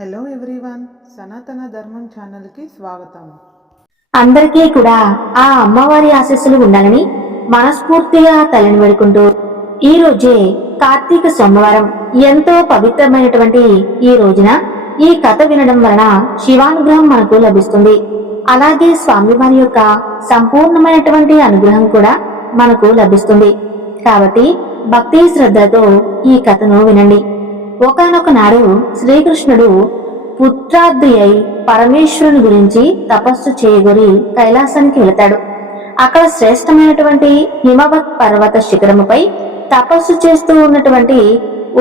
hello everyone సనాతన ధర్మం ఛానల్కి స్వాగతం అందరికీ కూడా ఆ అమ్మవారి ఆశస్సులు ఉండాలని మనస్ఫూర్తిగా తలని వేడుకుంటూ ఈ రోజే కార్తీక సోమవారం ఎంతో పవిత్రమైనటువంటి ఈ రోజున ఈ కథ వినడం వలన శివానుగ్రహం మనకు లభిస్తుంది అలాగే స్వామివారి యొక్క సంపూర్ణమైనటువంటి అనుగ్రహం కూడా మనకు లభిస్తుంది కాబట్టి భక్తి శ్రద్ధతో ఈ కథను వినండి నాడు శ్రీకృష్ణుడు పుత్రాద్రి అయి పరమేశ్వరుని గురించి తపస్సు చేయగొని కైలాసానికి వెళతాడు అక్కడ శ్రేష్టమైనటువంటి హిమవత్ పర్వత శిఖరముపై తపస్సు చేస్తూ ఉన్నటువంటి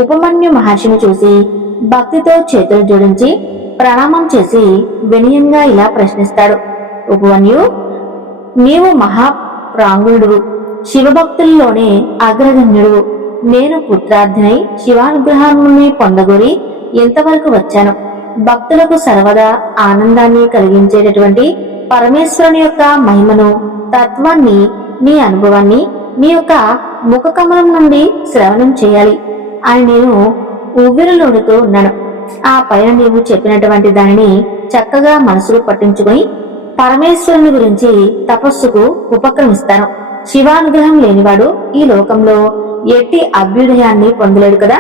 ఉపమన్యు మహర్షిని చూసి భక్తితో చేతులు జోడించి ప్రణామం చేసి వినయంగా ఇలా ప్రశ్నిస్తాడు ఉపమన్యు నీవు మహాప్రాంగుడు శివభక్తుల్లోనే అగ్రగణ్యుడు నేను పుత్రార్థినై శివానుగ్రహాన్ని పొందగొరి ఎంతవరకు వచ్చాను భక్తులకు సర్వదా ఆనందాన్ని కలిగించేటటువంటి పరమేశ్వరుని యొక్క మహిమను తత్వాన్ని మీ అనుభవాన్ని మీ యొక్క ముఖ కమలం నుండి శ్రవణం చేయాలి అని నేను ఊవిరలోడుతూ ఉన్నాను ఆ పైన నీవు చెప్పినటువంటి దానిని చక్కగా మనసులో పట్టించుకొని పరమేశ్వరుని గురించి తపస్సుకు ఉపక్రమిస్తాను శివానుగ్రహం లేనివాడు ఈ లోకంలో ఎట్టి అభ్యుదయాన్ని పొందలేడు కదా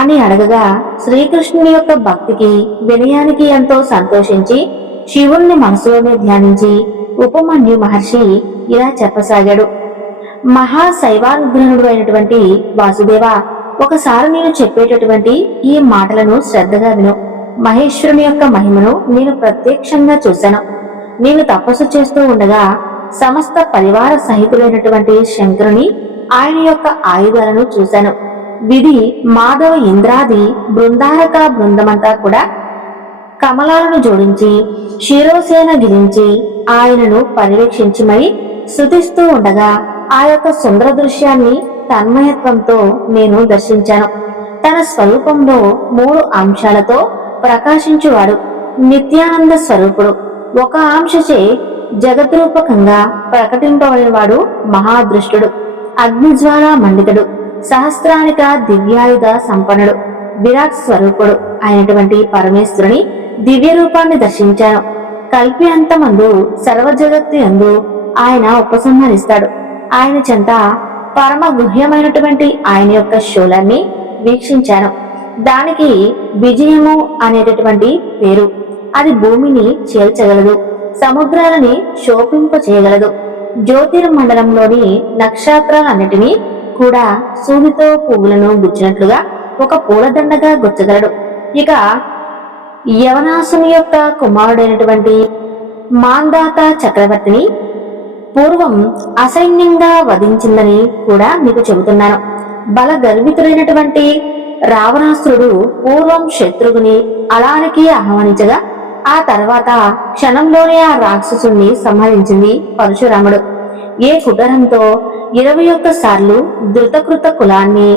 అని అడగగా శ్రీకృష్ణుని యొక్క భక్తికి వినయానికి ఎంతో సంతోషించి శివుణ్ణి మనసులోనే ధ్యానించి ఉపమన్యు మహర్షి ఇలా చెప్పసాగాడు మహాశైవానుగ్రహణుడు అయినటువంటి వాసుదేవ ఒకసారి నేను చెప్పేటటువంటి ఈ మాటలను శ్రద్ధగా విను మహేశ్వరుని యొక్క మహిమను నేను ప్రత్యక్షంగా చూశాను నేను తపస్సు చేస్తూ ఉండగా సమస్త పరివార సహితులైనటువంటి శంకరుని ఆయన యొక్క ఆయుధాలను చూశాను విధి మాధవ ఇంద్రాది బృందారక బృందమంతా కూడా కమలాలను జోడించి శిరోసేన గిరించి ఆయనను పరిరక్షించి మరి శుతిస్తూ ఉండగా ఆ యొక్క సుందర దృశ్యాన్ని తన్మయత్వంతో నేను దర్శించాను తన స్వరూపంలో మూడు అంశాలతో ప్రకాశించువాడు నిత్యానంద స్వరూపుడు ఒక ఆంశచే జగద్రూపకంగా ప్రకటింపబడినవాడు మహాదృష్టుడు అగ్నిజ్వాల మండితుడు సహస్రానిక దివ్యాయుధ సంపన్నుడు విరాట్ స్వరూపుడు అయినటువంటి పరమేశ్వరుని దివ్య రూపాన్ని దర్శించాను కల్పి అంతమందు సర్వజగత్తు ఎందు ఆయన ఉపసంహరిస్తాడు ఆయన చెంత పరమ గుహ్యమైనటువంటి ఆయన యొక్క శూలాన్ని వీక్షించాను దానికి విజయము అనేటటువంటి పేరు అది భూమిని చేల్చగలదు సముద్రాలని శోపింప చేయగలదు జ్యోతిర్మండలంలోని నక్షత్రాలన్నిటినీ కూడా సూమితో పువ్వులను గుచ్చినట్లుగా ఒక పూలదండగా గుచ్చగలడు ఇక యవనాశుని యొక్క కుమారుడైనటువంటి మాందాత చక్రవర్తిని పూర్వం అసైన్యంగా వధించిందని కూడా మీకు చెబుతున్నాను బల గర్వితుడైనటువంటి రావణాసురుడు పూర్వం శత్రువుని అలానికి ఆహ్వానించగా ఆ తర్వాత క్షణంలోనే ఆ రాక్షసుణ్ణి సంహరించింది పరశురాముడు ఏ కుటరంతో ఇరవై ఒక్క సార్లు ధృతకృత కులాన్ని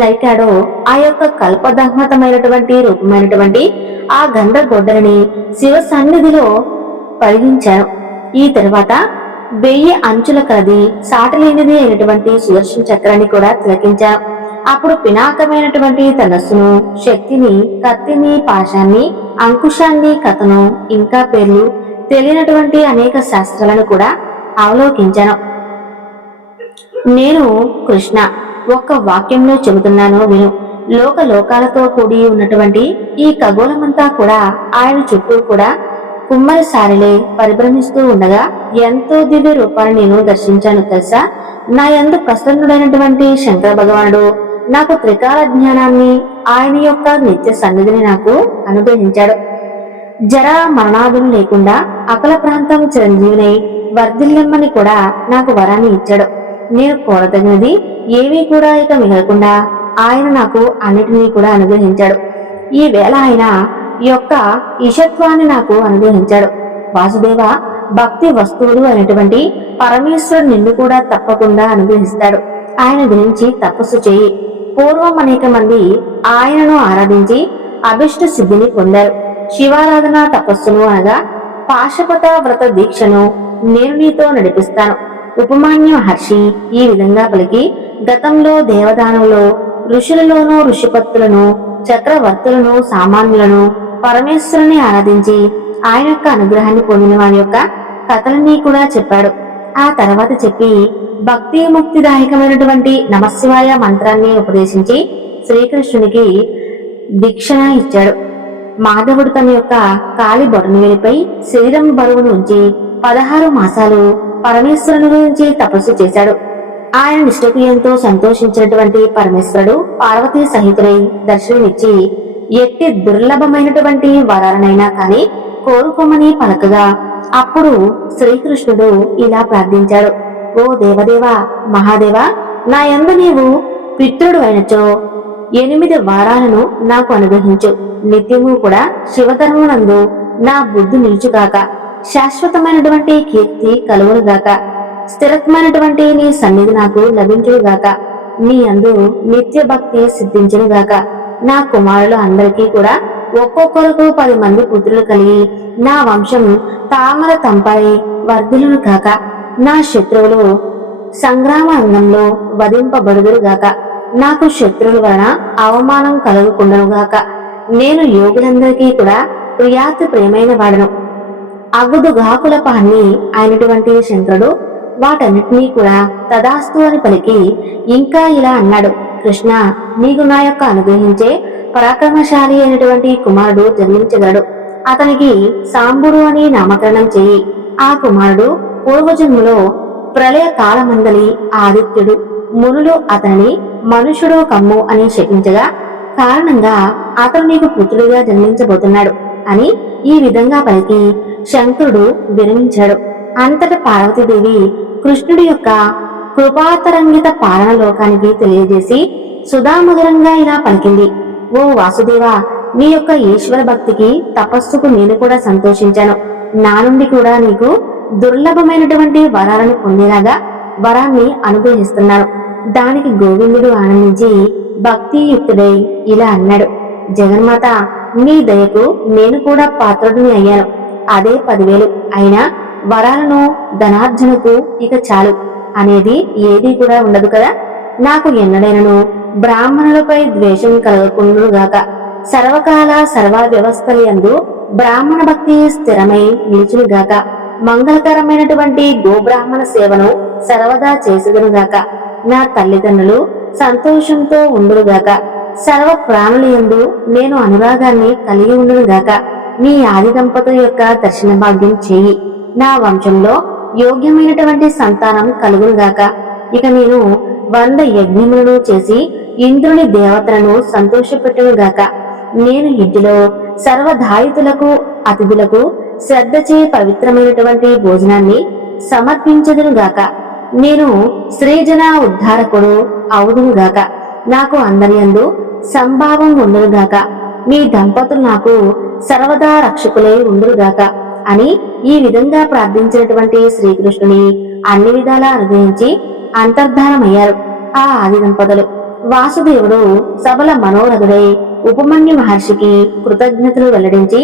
నరికాడో ఆ యొక్క కల్పదహ్మతమైనటువంటి రూపమైనటువంటి ఆ గంధ గొడ్డలని శివ సన్నిధిలో పరిగించారు ఈ తర్వాత వెయ్యి అంచుల కలది సాటలేనిది అయినటువంటి సుదర్శన చక్రాన్ని కూడా తిలకించారు అప్పుడు పినాకమైనటువంటి తనస్సును శక్తిని కత్తిని పాశాన్ని అంకుశాన్ని కథను ఇంకా పేర్లు తెలియనటువంటి అనేక శాస్త్రాలను కూడా అవలోకించాను నేను కృష్ణ ఒక్క వాక్యంలో చెబుతున్నాను విను లోక లోకాలతో కూడి ఉన్నటువంటి ఈ ఖగోళమంతా కూడా ఆయన చుట్టూ కూడా కుమ్మరి సారిలే పరిభ్రమిస్తూ ఉండగా ఎంతో దివ్య రూపాన్ని నేను దర్శించాను తెలుసా నా ఎందు ప్రసన్నుడైనటువంటి శంకర భగవానుడు నాకు త్రికాల జ్ఞానాన్ని ఆయన యొక్క నిత్య సన్నిధిని నాకు అనుగ్రహించాడు జర మరణాదులు లేకుండా అకల ప్రాంతం చిరంజీవినై వర్ధిల్లెమ్మని కూడా నాకు వరాన్ని ఇచ్చాడు నేను కోరదగినది ఏవీ కూడా ఇక మిగలకుండా ఆయన నాకు అన్నిటినీ కూడా అనుగ్రహించాడు ఈ వేళ ఆయన యొక్క ఇషత్వాన్ని నాకు అనుగ్రహించాడు వాసుదేవ భక్తి వస్తువులు అయినటువంటి పరమేశ్వరుడు నిన్ను కూడా తప్పకుండా అనుగ్రహిస్తాడు ఆయన గురించి తపస్సు చేయి పూర్వం అనేక మంది ఆయనను ఆరాధించి అభిష్ట సిద్ధిని పొందారు శివారాధన తపస్సును అనగా పాశపత వ్రత దీక్షను నేను నడిపిస్తాను ఉపమాన్య మహర్షి ఈ విధంగా పలికి గతంలో దేవదానంలో ఋషులలోనూ ఋషిపత్తులను చక్రవర్తులను సామాన్యులను పరమేశ్వరుని ఆరాధించి ఆయన యొక్క అనుగ్రహాన్ని పొందిన వారి యొక్క కథలన్నీ కూడా చెప్పాడు ఆ తర్వాత చెప్పి భక్తి ముక్తిదాయకమైనటువంటి నమశివాయ మంత్రాన్ని ఉపదేశించి శ్రీకృష్ణునికి దీక్షణ ఇచ్చాడు మాధవుడు తన యొక్క కాలి బరునివేలిపై శరీరం బరువును ఉంచి పదహారు మాసాలు పరమేశ్వరుని గురించి తపస్సు చేశాడు ఆయన నిష్ఠప్రియంతో సంతోషించినటువంటి పరమేశ్వరుడు పార్వతీ సహితులై దర్శనమిచ్చి ఎట్టి దుర్లభమైనటువంటి వరాలనైనా కానీ కోరుకోమని పలకగా అప్పుడు శ్రీకృష్ణుడు ఇలా ప్రార్థించాడు ఓ దేవదేవ మహాదేవ నా ఎందు నీవు పిత్రుడు అయినచో ఎనిమిది వారాలను నాకు అనుగ్రహించు నిత్యము కూడా శివధర్మనందు నా బుద్ధి నిలుచుగాక శాశ్వతమైనటువంటి కీర్తి కలుగునుగాక స్థిరత్వమైనటువంటి నీ సన్నిధి నాకు లభించుగాక నీ అందు నిత్య భక్తి సిద్ధించునుగాక నా కుమారులు అందరికీ కూడా ఒక్కొక్కరుకు పది మంది పుత్రులు కలిగి నా వంశం తామర తంపాయి వర్ధులు కాక నా శత్రువులు సంగ్రామ రంగంలో వధింపబడుగురుగాక నాకు శత్రువుల వలన అవమానం కలుగుకుండనుగాక నేను యోగులందరికీ కూడా ప్రియాత ప్రేమైన వాడను గాకుల పాన్ని అయినటువంటి శంకరుడు వాటన్నిటినీ కూడా తదాస్తు అని పలికి ఇంకా ఇలా అన్నాడు కృష్ణ నీకు నా యొక్క అనుగ్రహించే పరాక్రమశాలి అయినటువంటి కుమారుడు జన్మించగలడు అతనికి సాంబుడు అని నామకరణం చేయి ఆ కుమారుడు పూర్వజన్మలో ప్రళయ కాలమందలి ఆదిత్యుడు మునులు అతనిని మనుషుడు కమ్ము అని శపించగా కారణంగా అతను నీకు పుత్రుడిగా జన్మించబోతున్నాడు అని ఈ విధంగా పలికి శంకరుడు విరమించాడు అంతట పార్వతీదేవి కృష్ణుడి యొక్క కృపాతరంగిత పాలన లోకానికి తెలియజేసి సుధామధురంగా ఇలా పలికింది ఓ వాసుదేవ నీ యొక్క ఈశ్వర భక్తికి తపస్సుకు నేను కూడా సంతోషించాను నా నుండి కూడా నీకు దుర్లభమైనటువంటి వరాలను పొందేలాగా వరాన్ని అనుగ్రహిస్తున్నారు దానికి గోవిందుడు ఆనందించి భక్తియుక్తుడై ఇలా అన్నాడు జగన్మాత మీ దయకు నేను కూడా పాత్రుడిని అయ్యాను అదే పదివేలు అయినా వరాలను ధనార్జనకు ఇక చాలు అనేది ఏది కూడా ఉండదు కదా నాకు ఎన్నడైనను బ్రాహ్మణులపై ద్వేషం కలగకుండుగాక సర్వకాల సర్వ వ్యవస్థలందు బ్రాహ్మణ భక్తి స్థిరమై నిలుచునుగాక మంగళకరమైనటువంటి గోబ్రాహ్మణ సేవను సర్వదా చేసేదనుగాక నా తల్లిదండ్రులు సంతోషంతో ఉండునుగాక సర్వ ప్రాణులందు నేను అనురాగాన్ని కలిగి ఉండునుగాక మీ ఆది దంపతుల యొక్క దర్శన భాగ్యం చేయి నా వంశంలో యోగ్యమైనటువంటి సంతానం కలుగునుగాక ఇక నేను వంద యజ్ఞములను చేసి ఇంద్రుని దేవతలను సంతోషపెట్టునుగాక నేను ఇంటిలో సర్వధాయుతులకు అతిథులకు శ్రద్ధ చే పవిత్రమైనటువంటి భోజనాన్ని సమర్పించదునుగాక నేను శ్రీజన ఉద్ధారకుడు అవుదునుగాక నాకు అందరి అందు సంభావం ఉండునుగాక మీ దంపతులు నాకు సర్వదా రక్షకులై ఉండునుగాక అని ఈ విధంగా ప్రార్థించినటువంటి శ్రీకృష్ణుని అన్ని విధాలా అనుగ్రహించి అంతర్ధానమయ్యారు ఆ ఆది దంపతులు వాసుదేవుడు సబల మనోరథుడై ఉపమన్యు మహర్షికి కృతజ్ఞతలు వెల్లడించి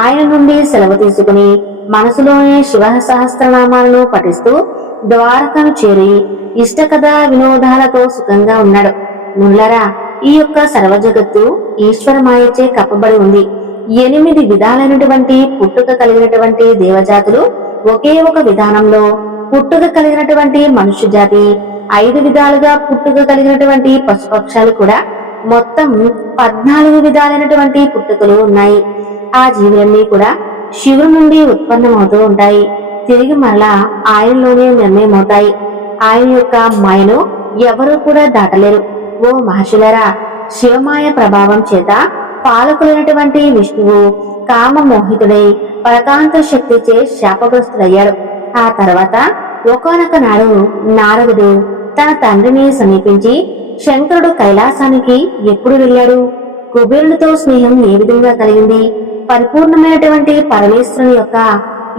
ఆయన నుండి సెలవు తీసుకుని మనసులోనే శివ సహస్రనామాలను పఠిస్తూ ద్వారకను చేరి ఇష్ట వినోదాలతో సుఖంగా ఉన్నాడు ముల్లరా ఈ యొక్క ఈశ్వర మాయచే కప్పబడి ఉంది ఎనిమిది విధాలైనటువంటి పుట్టుక కలిగినటువంటి దేవజాతులు ఒకే ఒక విధానంలో పుట్టుక కలిగినటువంటి మనుష్య జాతి ఐదు విధాలుగా పుట్టుక కలిగినటువంటి పశుపక్షాలు కూడా మొత్తం పద్నాలుగు విధాలైనటువంటి పుట్టుకలు ఉన్నాయి ఆ జీవులన్నీ కూడా శివుడి నుండి ఉత్పన్నమవుతూ ఉంటాయి తిరిగి మరలా ఆయనలోనే అవుతాయి ఆయన యొక్క మాయను ఎవరూ కూడా దాటలేరు ఓ మహర్షులరా శివమాయ ప్రభావం చేత పాలకులైనటువంటి విష్ణువు కామ మోహితుడై పరకాంత చే శాపగ్రస్తుడయ్యాడు ఆ తర్వాత ఒకనొక నాడు నారదుడు తన తండ్రిని సమీపించి శంకరుడు కైలాసానికి ఎప్పుడు వెళ్ళాడు కుబేరుడితో స్నేహం ఏ విధంగా కలిగింది పరిపూర్ణమైనటువంటి పరమేశ్వరుని యొక్క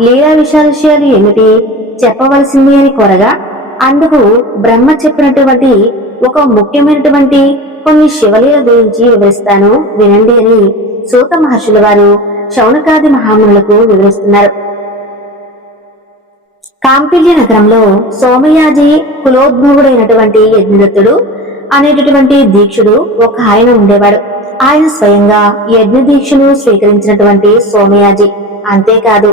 లీలా విషయాలు ఏమిటి చెప్పవలసింది అని కోరగా అందుకు బ్రహ్మ చెప్పినటువంటి ఒక ముఖ్యమైనటువంటి కొన్ని శివలీల గురించి వివరిస్తాను వినండి అని సూత మహర్షుల వారు శౌనకాది మహామునులకు వివరిస్తున్నారు కాంపిల్య నగరంలో సోమయాజి కులోద్భవుడైనటువంటి యజ్ఞదత్తుడు అనేటటువంటి దీక్షుడు ఒక ఆయన ఉండేవాడు ఆయన స్వయంగా యజ్ఞ దీక్షను స్వీకరించినటువంటి సోమయాజి అంతేకాదు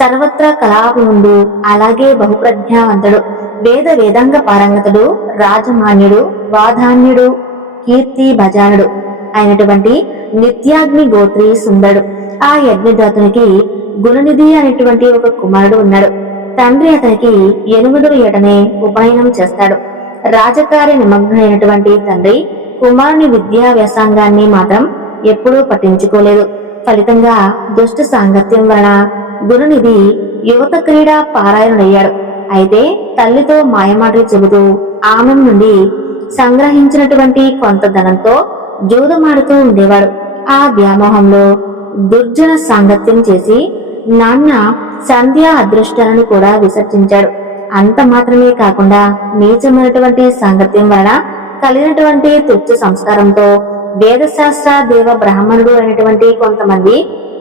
సర్వత్ర కళాభిముడు అలాగే బహుప్రజ్ఞావంతుడు వేద వేదాంగ పారంగతుడు రాజమాన్యుడు వాధాన్యుడు కీర్తి భజానుడు అయినటువంటి నిత్యాగ్ని గోత్రి సుందరుడు ఆ యజ్ఞదాతునికి గుణనిధి అనేటువంటి ఒక కుమారుడు ఉన్నాడు తండ్రి అతనికి ఎనిమిదో ఏటనే ఉపనయనం చేస్తాడు రాజకార్య నిమగ్నమైనటువంటి తండ్రి కుమారుని విద్యా వ్యాసాంగాన్ని మాత్రం ఎప్పుడూ పట్టించుకోలేదు ఫలితంగా దుష్ట సాంగత్యం వలన గురునిధి యువత క్రీడా పారాయణుడయ్యాడు అయితే తల్లితో మాయమాటలు చెబుతూ ఆమె నుండి సంగ్రహించినటువంటి కొంత ధనంతో జూదమాడుతూ ఉండేవాడు ఆ వ్యామోహంలో దుర్జన సాంగత్యం చేసి నాన్న సంధ్య అదృష్టాలను కూడా విసర్జించాడు అంత మాత్రమే కాకుండా నీచమైనటువంటి సాంగత్యం వలన కలిగినటువంటి తుచ్చ సంస్కారంతో వేదశాస్త్ర దేవ బ్రాహ్మణుడు అయినటువంటి కొంతమంది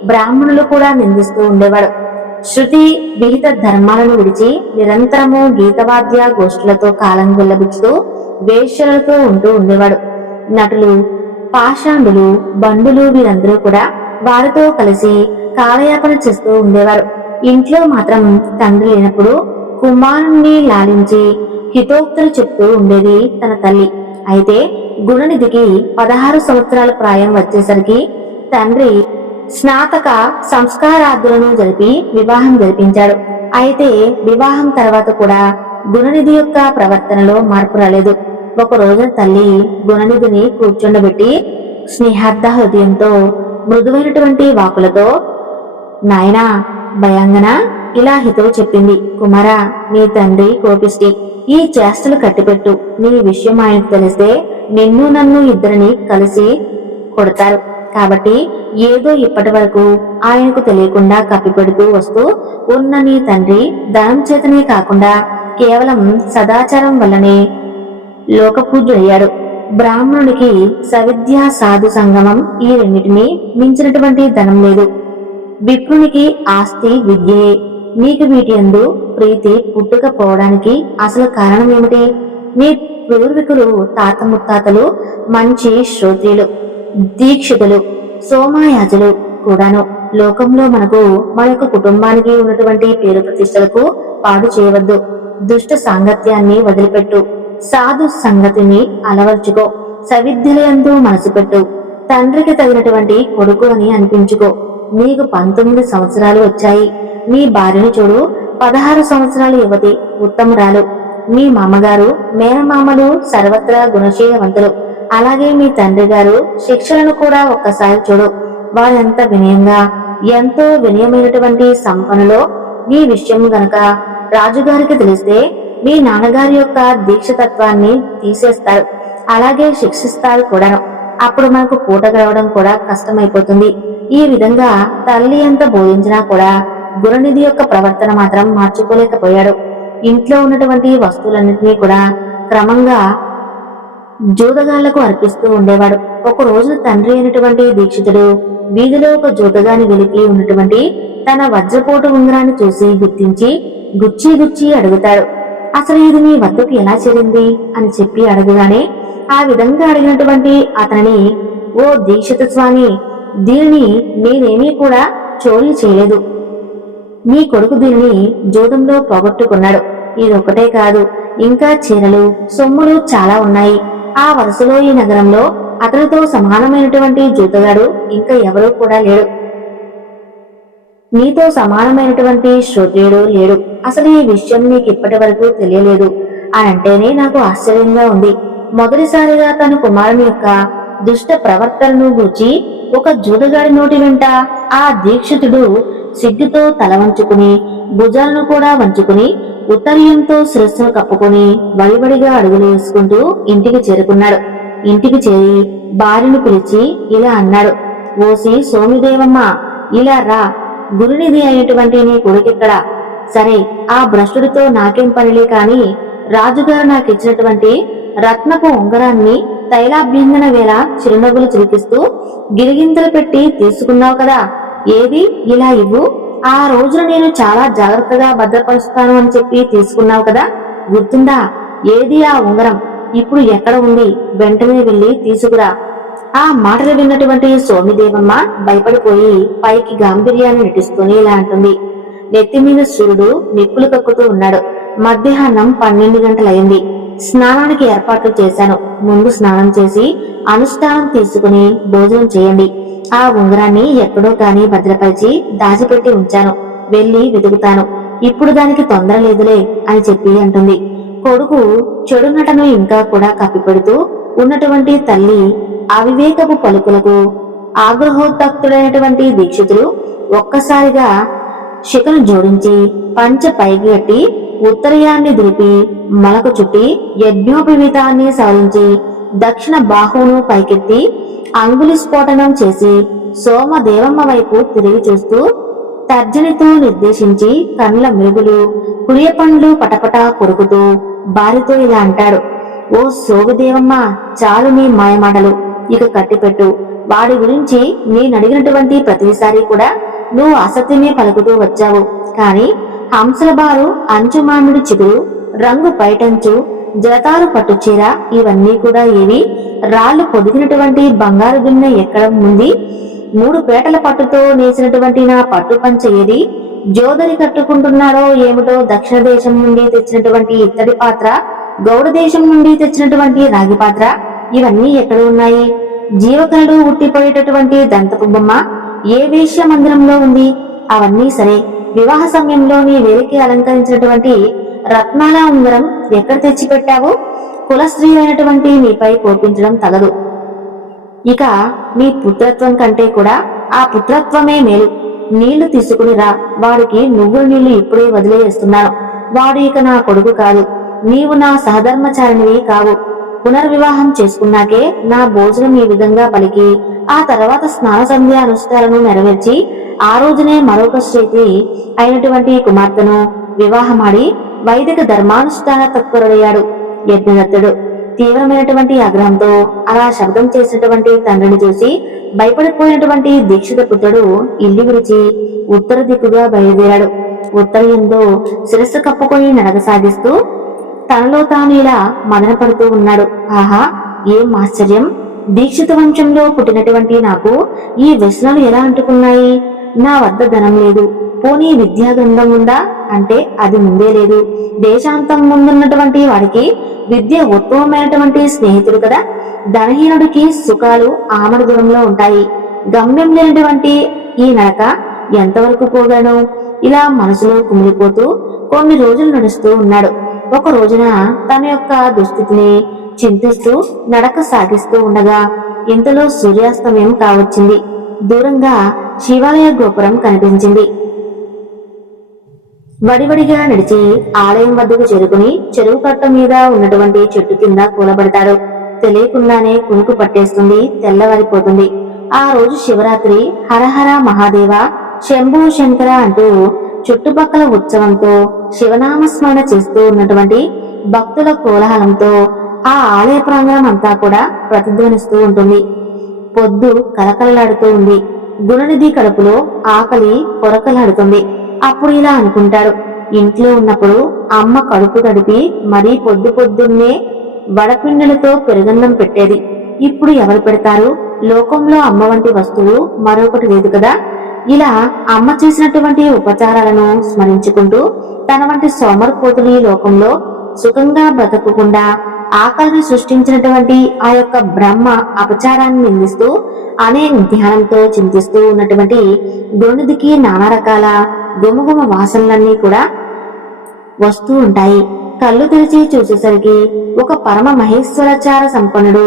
బ్రాహ్మణులు కూడా నిందిస్తూ ఉండేవాడు శృతి విహిత ధర్మాలను విడిచి నిరంతరము గీతవాద్య గోష్ఠులతో కాలం గుల్లబిచ్చుతూ వేషలతో ఉంటూ ఉండేవాడు నటులు పాషాండులు బండులు వీరందరూ కూడా వారితో కలిసి కాలయాపన చేస్తూ ఉండేవారు ఇంట్లో మాత్రం తండ్రి లేనప్పుడు కుమారుణ్ణి లాలించి హితోక్తులు చెప్తూ ఉండేది తన తల్లి అయితే గుణనిధికి పదహారు సంవత్సరాల ప్రాయం వచ్చేసరికి తండ్రి స్నాతక సంస్కారాదులను జరిపి వివాహం జరిపించాడు అయితే వివాహం తర్వాత కూడా గుణనిధి యొక్క ప్రవర్తనలో మార్పు రాలేదు ఒక రోజున తల్లి గుణనిధిని కూర్చుండబెట్టి స్నేహార్థ హృదయంతో మృదువైనటువంటి వాకులతో నాయనా భయాంగన హితవు చెప్పింది కుమారా నీ తండ్రి కోపిష్టి ఈ చేష్టలు కట్టిపెట్టు నీ విషయం ఆయనకు తెలిస్తే నిన్ను నన్ను ఇద్దరిని కలిసి కొడతారు కాబట్టి ఏదో ఇప్పటి వరకు ఆయనకు తెలియకుండా కప్పిపెడుతూ వస్తూ ఉన్న నీ తండ్రి ధనం చేతనే కాకుండా కేవలం సదాచారం వల్లనే లోకపూజ్యుడయ్యాడు బ్రాహ్మణుడికి సవిద్య సాధు సంగమం ఈ రెండింటినీ మించినటువంటి ధనం లేదు విప్రునికి ఆస్తి విద్యే నీకు వీటి ఎందు ప్రీతి పుట్టుకపోవడానికి అసలు కారణం ఏమిటి నీ పూర్వీకులు తాత ముత్తాతలు మంచి శ్రోత్రియులు దీక్షితులు సోమాయాజులు కూడాను లోకంలో మనకు మన యొక్క కుటుంబానికి ఉన్నటువంటి పేరు ప్రతిష్టలకు పాడు చేయవద్దు దుష్ట సాంగత్యాన్ని వదిలిపెట్టు సాధు సంగతిని అలవర్చుకో సవిద్యలందు మనసు పెట్టు తండ్రికి తగినటువంటి కొడుకు అని అనిపించుకో నీకు పంతొమ్మిది సంవత్సరాలు వచ్చాయి నీ భార్యను చూడు పదహారు సంవత్సరాలు యువతి ఉత్తమురాలు మీ మామగారు మేనమామలు సర్వత్రా గుణశీలవంతులు అలాగే మీ తండ్రి గారు శిక్షలను కూడా ఒక్కసారి చూడు వారెంత వినయంగా ఎంతో వినయమైనటువంటి సంపన్నులో మీ విషయం గనక రాజుగారికి తెలిస్తే మీ నాన్నగారి యొక్క దీక్షతత్వాన్ని తీసేస్తారు అలాగే శిక్షిస్తారు కూడాను అప్పుడు మనకు పూట గడవడం కూడా కష్టమైపోతుంది ఈ విధంగా తల్లి ఎంత బోధించినా కూడా గురనిధి యొక్క ప్రవర్తన మాత్రం మార్చుకోలేకపోయాడు ఇంట్లో ఉన్నటువంటి వస్తువులన్నింటినీ కూడా క్రమంగా జూదగాళ్లకు అర్పిస్తూ ఉండేవాడు ఒక రోజు తండ్రి అయినటువంటి దీక్షితుడు వీధిలో ఒక జూదగాని వెలికి ఉన్నటువంటి తన వజ్రపోటు ఉంగరాన్ని చూసి గుర్తించి గుచ్చి గుచ్చి అడుగుతాడు అసలు ఇది నీ వద్దకు ఎలా చేరింది అని చెప్పి అడగగానే ఆ విధంగా అడిగినటువంటి అతనిని ఓ దీక్షిత స్వామి దీనిని నేనేమీ కూడా చోరీ చేయలేదు మీ కొడుకు దీనిని జూదంలో పోగొట్టుకున్నాడు ఇదొక్కటే కాదు ఇంకా చీరలు సొమ్ములు చాలా ఉన్నాయి ఆ వరుసలో ఈ నగరంలో అతనితో సమానమైనటువంటి జూతగాడు ఇంకా ఎవరూ కూడా లేడు నీతో సమానమైనటువంటి శ్రోత్రియుడు లేడు అసలు ఈ విషయం నీకు ఇప్పటి వరకు తెలియలేదు అని అంటేనే నాకు ఆశ్చర్యంగా ఉంది మొదటిసారిగా తన కుమారుని యొక్క దుష్ట ప్రవర్తనను గూర్చి ఒక జూదగాడి నోటి వెంట ఆ దీక్షితుడు సిగ్గుతో తల వంచుకుని భుజాలను కూడా వంచుకుని ఉత్తరీయంతో శ్రస్సును కప్పుకొని వడివడిగా అడుగులు వేసుకుంటూ ఇంటికి చేరుకున్నాడు ఇంటికి చేరి భార్యను పిలిచి ఇలా అన్నాడు ఓసి సోమిదేవమ్మ ఇలా రా గురునిధి అయినటువంటి నీ కొడుకెక్కడా సరే ఆ భ్రష్టుడితో నాకేం పనిలే కాని రాజుగారు నాకిచ్చినటువంటి రత్నపు ఉంగరాన్ని తైలాభ్యంజన వేళ చిరునవ్వులు చిలిపిస్తూ గిరిగింతలు పెట్టి తీసుకున్నావు కదా ఏది ఇలా ఇవ్వు ఆ రోజున నేను చాలా జాగ్రత్తగా భద్రపరుస్తాను అని చెప్పి తీసుకున్నావు కదా గుర్తుందా ఏది ఆ ఉంగరం ఇప్పుడు ఎక్కడ ఉంది వెంటనే వెళ్ళి తీసుకురా ఆ మాటలు విన్నటువంటి సోమిదేవమ్మ భయపడిపోయి పైకి గాంభీర్యాన్ని నటిస్తూనే ఇలా అంటుంది నెత్తి మీద సూర్యుడు నిప్పులు కక్కుతూ ఉన్నాడు మధ్యాహ్నం పన్నెండు గంటలైంది స్నానానికి ఏర్పాట్లు చేశాను ముందు స్నానం చేసి అనుష్ఠానం తీసుకుని భోజనం చేయండి ఆ ఉంగరాన్ని ఎక్కడో కాని భద్రపరిచి దాచిపెట్టి ఉంచాను వెళ్లి వెతుకుతాను ఇప్పుడు దానికి తొందర లేదులే అని చెప్పి అంటుంది కొడుకు చెడు నటను ఇంకా కూడా కప్పిపెడుతూ ఉన్నటువంటి తల్లి అవివేకపు పలుకులకు ఆగ్రహోత్తక్తుడైనటువంటి దీక్షితులు ఒక్కసారిగా శిఖను జోడించి పంచ పైకి కట్టి ఉత్తరయాన్ని దిలిపి మలక చుట్టి యజ్ఞోపవీతాన్ని సవరించి దక్షిణ బాహువును పైకెత్తి అంగులి స్ఫోటనం చేసి సోమ దేవమ్మ వైపు తిరిగి చూస్తూ తర్జనితో నిర్దేశించి కండ్ల మెరుగులు కుడియ పండ్లు పటపట కొరుకుతూ భార్యతో ఇలా అంటాడు ఓ సోగదేవమ్మ చాలు నీ మాయమాటలు ఇక కట్టిపెట్టు వాడి గురించి నేనడిగినటువంటి ప్రతిసారి కూడా నువ్వు అసత్యమే పలుకుతూ వచ్చావు కానీ హంసలబారు అంచుమామిడి చిగురు రంగు పైటంచు జలతారు చీర ఇవన్నీ కూడా ఏవి రాళ్ళు పొదిగినటువంటి బంగారు గిన్నె ఎక్కడ ఉంది మూడు పేటల పట్టుతో నేసినటువంటి నా పట్టు పంచ ఏది జోదరి కట్టుకుంటున్నారో ఏమిటో దక్షిణ దేశం నుండి తెచ్చినటువంటి ఇత్తడి పాత్ర గౌడ దేశం నుండి తెచ్చినటువంటి రాగి పాత్ర ఇవన్నీ ఎక్కడ ఉన్నాయి జీవకళలు ఉట్టిపోయేటటువంటి దంతపు బొమ్మ ఏ వేష్య మందిరంలో ఉంది అవన్నీ సరే వివాహ సమయంలో నీ వేలికి అలంకరించినటువంటి రత్నాల ఉంగరం ఎక్కడ తెచ్చిపెట్టావు కుల స్త్రీ అయినటువంటి నీపై కోపించడం తగదు ఇక నీ పుత్రత్వం కంటే కూడా ఆ పుత్రత్వమే మేలు నీళ్లు తీసుకుని రా వాడికి నువ్వు నీళ్లు ఇప్పుడే వదిలేస్తున్నాను వాడు ఇక నా కొడుకు కాదు నీవు నా సహధర్మచారినివి కావు పునర్వివాహం చేసుకున్నాకే నా భోజనం ఈ విధంగా పలికి ఆ తర్వాత స్నాన సంధ్య అనుష్ఠాలను నెరవేర్చి ఆ రోజునే మరొక స్త్రీ అయినటువంటి కుమార్తెను వివాహమాడి వైదిక ధర్మానుష్ఠాన తత్పరుడయ్యాడు యజ్ఞదత్తుడు తీవ్రమైనటువంటి ఆగ్రహంతో అలా శబ్దం చేసినటువంటి తండ్రిని చూసి భయపడిపోయినటువంటి దీక్షిత పుత్రుడు ఇల్లు విడిచి ఉత్తర దిక్కుగా బయలుదేరాడు ఉత్తరయంలో శిరస్సు కప్పుకొని నడక సాగిస్తూ తనలో తాను ఇలా మదనపడుతూ ఉన్నాడు ఆహా ఏం ఆశ్చర్యం దీక్షిత వంశంలో పుట్టినటువంటి నాకు ఈ వ్యసనాలు ఎలా అంటుకున్నాయి నా వద్ద ధనం లేదు పోనీ విద్యాగంధం ఉందా అంటే అది ముందే లేదు దేశాంతం ముందున్నటువంటి వాడికి విద్య ఉత్తమమైనటువంటి స్నేహితుడు కదా ధనహీనుడికి సుఖాలు ఆమర దూరంలో ఉంటాయి గమ్యం లేనటువంటి ఈ నడక ఎంతవరకు పోగాను ఇలా మనసులో కుమిలిపోతూ కొన్ని రోజులు నడుస్తూ ఉన్నాడు ఒక రోజున తన యొక్క దుస్థితిని చింతిస్తూ నడక సాగిస్తూ ఉండగా ఇంతలో సూర్యాస్తమయం కావచ్చింది దూరంగా శివాలయ గోపురం కనిపించింది వడివడిగా నడిచి ఆలయం వద్దకు చేరుకుని చెరువు కట్ట మీద ఉన్నటువంటి చెట్టు కింద కూలబడతాడు తెలియకుండానే కునుకు పట్టేస్తుంది తెల్లవారిపోతుంది ఆ రోజు శివరాత్రి హరహర మహాదేవ శంభు శంకర అంటూ చుట్టుపక్కల ఉత్సవంతో శివనామస్మరణ చేస్తూ ఉన్నటువంటి భక్తుల కోలాహలంతో ఆ ఆలయ ప్రాంగణం అంతా కూడా ప్రతిధ్వనిస్తూ ఉంటుంది పొద్దు కలకలలాడుతూ ఉంది గుణనిధి కడుపులో ఆకలి కొరకలాడుతుంది అప్పుడు ఇలా అనుకుంటాడు ఇంట్లో ఉన్నప్పుడు అమ్మ కడుపు కడిపి మరీ పొద్దు పొద్దున్నే వడపిండలతో పెరుగన్నం పెట్టేది ఇప్పుడు ఎవరు పెడతారు లోకంలో అమ్మ వంటి వస్తువు మరొకటి లేదు కదా ఇలా అమ్మ చేసినటువంటి ఉపచారాలను స్మరించుకుంటూ తన వంటి సోమర్ ఈ లోకంలో సుఖంగా బ్రతకకుండా ఆకలిని సృష్టించినటువంటి ఆ యొక్క బ్రహ్మ అపచారాన్ని నిందిస్తూ అనే ధ్యానంతో చింతిస్తూ ఉన్నటువంటి గొనుదికి నానా రకాల గుమగుమ వాసనలన్నీ కూడా వస్తూ ఉంటాయి కళ్ళు తెరిచి చూసేసరికి ఒక పరమ మహేశ్వరచార సంపన్నుడు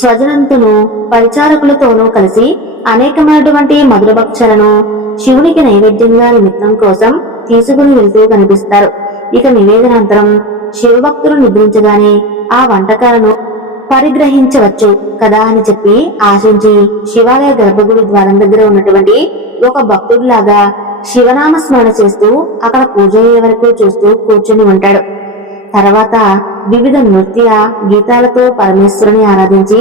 స్వజనంతును పరిచారకులతోనూ కలిసి అనేకమైనటువంటి మధుర భక్షలను శివునికి నైవేద్యంగా నిమిత్తం కోసం తీసుకుని వెళ్తూ కనిపిస్తారు ఇక నివేదనంతరం శివభక్తులు నిద్రించగానే ఆ వంటకాలను పరిగ్రహించవచ్చు కదా అని చెప్పి ఆశించి శివాలయ గర్భగుడి ద్వారం దగ్గర ఉన్నటువంటి ఒక భక్తుడిలాగా శివనామ స్మరణ చేస్తూ అక్కడ పూజ అయ్యే వరకు చూస్తూ కూర్చుని ఉంటాడు తర్వాత వివిధ నృత్య గీతాలతో పరమేశ్వరుని ఆరాధించి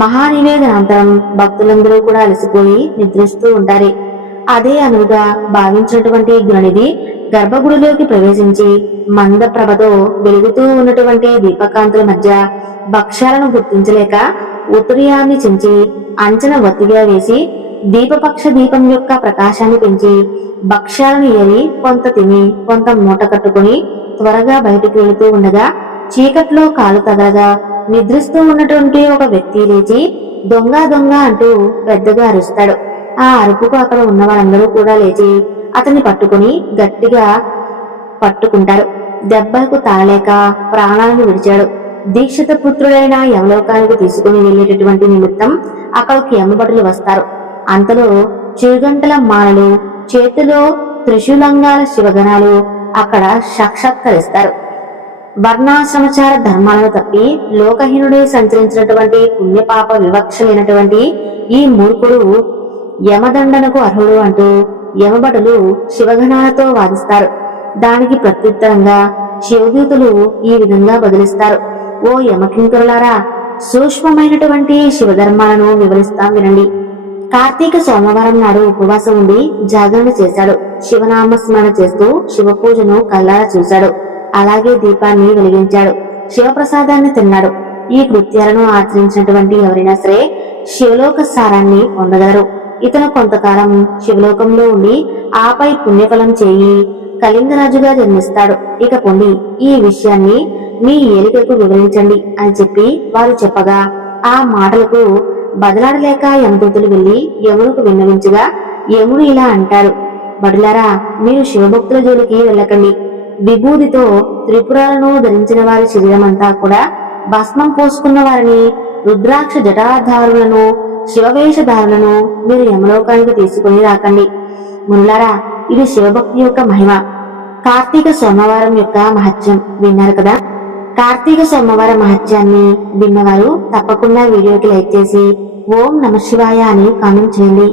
మహానివేదనంతరం భక్తులందరూ కూడా అలసిపోయి నిద్రిస్తూ ఉంటారు అదే అనువుగా భావించినటువంటి గుణనిధి గర్భగుడిలోకి ప్రవేశించి మందప్రభతో వెలుగుతూ ఉన్నటువంటి దీపకాంతుల మధ్య భక్ష్యాలను గుర్తించలేక ఉత్తరీయాన్ని చించి అంచన ఒత్తిగా వేసి దీపపక్ష దీపం యొక్క ప్రకాశాన్ని పెంచి భక్ష్యాలను ఏరి కొంత తిని కొంత మూట కట్టుకుని త్వరగా బయటకు వెళుతూ ఉండగా చీకట్లో కాలు తగలగా నిద్రిస్తూ ఉన్నటువంటి ఒక వ్యక్తి లేచి దొంగ దొంగ అంటూ పెద్దగా అరుస్తాడు ఆ అరుపుకు అక్కడ ఉన్న వాళ్ళందరూ కూడా లేచి అతన్ని పట్టుకుని గట్టిగా పట్టుకుంటారు దెబ్బలకు తాళలేక ప్రాణాలను విడిచాడు దీక్షిత పుత్రుడైన యమలోకానికి తీసుకుని వెళ్ళేటటువంటి నిమిత్తం అక్కడికి యమభటులు వస్తారు అంతలో చిరుగంటల మాలలు చేతిలో త్రిశూలంగాల శివగణాలు అక్కడ సాక్షాత్కరిస్తారు వర్ణాశ్రమచార ధర్మాలను తప్పి లోకహీనుడే సంచరించినటువంటి పుణ్యపాప వివక్ష లేనటువంటి ఈ మూర్ఖుడు యమదండనకు అర్హుడు అంటూ యమభటులు శివగణాలతో వాదిస్తారు దానికి ప్రత్యుత్తరంగా శివదూతులు ఈ విధంగా బదిలిస్తారు ఓ యమకింకురులారా సూక్ష్మమైనటువంటి శివధర్మాలను వివరిస్తాం వినండి కార్తీక సోమవారం నాడు ఉపవాసం ఉండి జాగరణ చేశాడు శివనామస్మరణ చేస్తూ శివ పూజను కల్లారా చూశాడు అలాగే దీపాన్ని వెలిగించాడు శివప్రసాదాన్ని తిన్నాడు ఈ కృత్యాలను ఆచరించినటువంటి ఎవరైనా సరే శివలోక సారాన్ని పొందగలరు ఇతను కొంతకాలం శివలోకంలో ఉండి ఆపై పుణ్యఫలం చేయి కళింగరాజుగా జన్మిస్తాడు ఇక పొంది ఈ విషయాన్ని మీ ఏలికకు వివరించండి అని చెప్పి వారు చెప్పగా ఆ మాటలకు బదలాడలేక యమదూతులు వెళ్లి యముడుకు విన్నవించగా యముడు ఇలా అంటారు బడులారా మీరు శివభక్తుల జోలికి వెళ్ళకండి విభూదితో త్రిపురాలను ధరించిన వారి శరీరమంతా కూడా భస్మం పోసుకున్న వారిని రుద్రాక్ష జటాధారులను శివవేషధారులను మీరు యమలోకానికి తీసుకుని రాకండి మునులారా ఇది శివభక్తి యొక్క మహిమ కార్తీక సోమవారం యొక్క మహత్యం విన్నారు కదా కార్తీక సోమవారం మహత్యాన్ని విన్నవారు తప్పకుండా వీడియోకి లైక్ చేసి ఓం నమ శివాయ అని కామెంట్ చేయండి